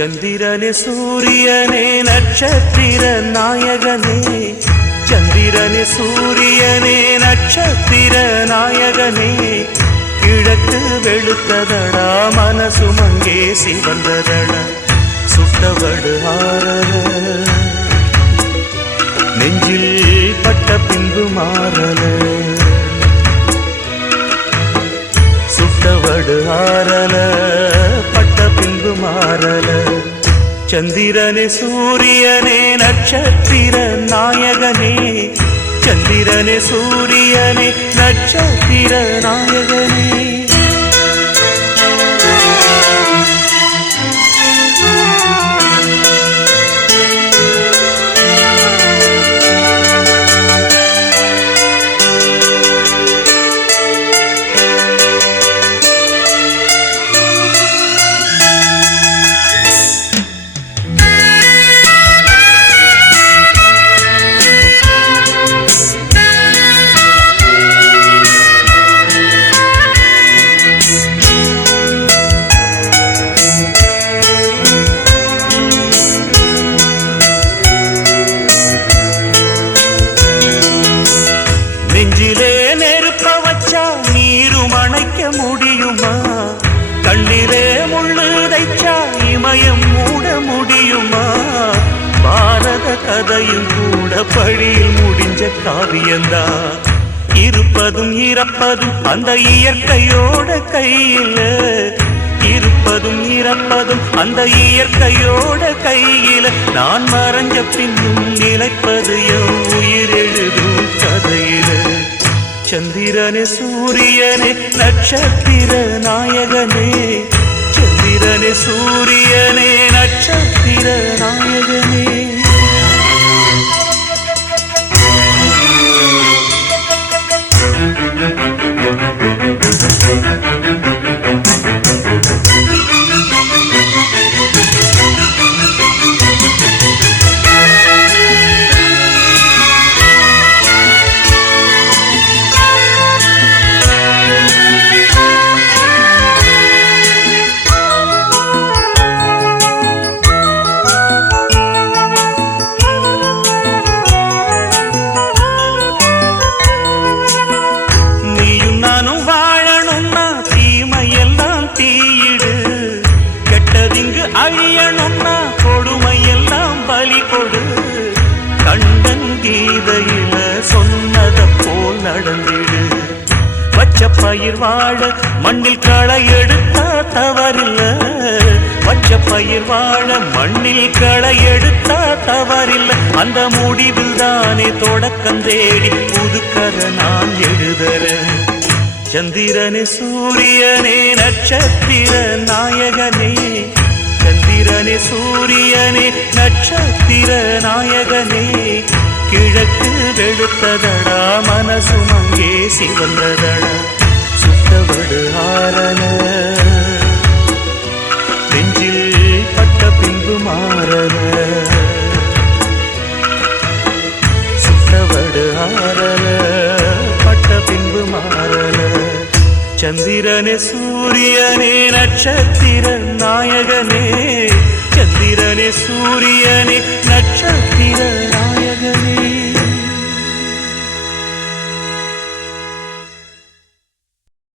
சந்திரனே சூரியனே நட்சத்திர நாயகனே, சந்திரனே சூரியனே நட்சத்திர நாயகனே, கிழக்கு வெளுத்ததடா மனசுமங்கே சிவந்ததடா, சுட்டவடு ஆரல நெஞ்சில் பட்ட பின்பு மாறல, சுட்டவடு ஆரல பட்ட பின்பு மாறல. சந்திரனே சூரியனே நட்சத்திர நாயகனே, சந்திரனே சூரியனே நட்சத்திர நாயகனே. நெஞ்சிலே நெருப்ப வச்சா நீரும் அணைக்க முடியுமா, கண்ணிலே முள்ளு தைச்சா இமயம் மூட முடியுமா, பாரத கதையும் கூட பழியில் முடிஞ்ச காவியந்தான், இருப்பதும் இறப்பதும் அந்த இயற்கையோட கையில, இருப்பதும் இறப்பதும் அந்த இயற்கையோட கையில, நான் மறைஞ்ச பின்னும் நிலைப்பது என் உயிர் எழுதும் கதையில. சந்திரனே சூரியனே நட்சத்திர நாயகனே, சந்திரனே சூரியனே நட்சத்திர நாயகனே. அழியணும்னா கொடுமையெல்லாம் பலி கொடு, கண்டன் கீதையில சொன்னத போல் நடந்திடு, பச்சை பயிர் வாழ மண்ணில் களை எடுத்தா தவறில்ல, பச்சை பயிர் வாழ மண்ணில் களை எடுத்தா தவறில்ல, அந்த முடிவில் தானே தொடக்கம் தேடி புதுக்கதை நான் எழுதுறேன். சந்திரனே சூரியனே நட்சத்திர நாயகனே, சந்திரனே சூரியனே நட்சத்திர நாயகனே, கிழக்கு வெளுத்ததடா மனசுமங்கே சிவந்ததடா, சுட்டவடு ஆரல நெஞ்சில் பட்ட பின்பு மாறல, சுட்டவடு ஆரல பட்ட பின்பு மாறல. சந்திரனே சூரியனே நட்சத்திர நாயகனே, சந்திரனே சூரியனே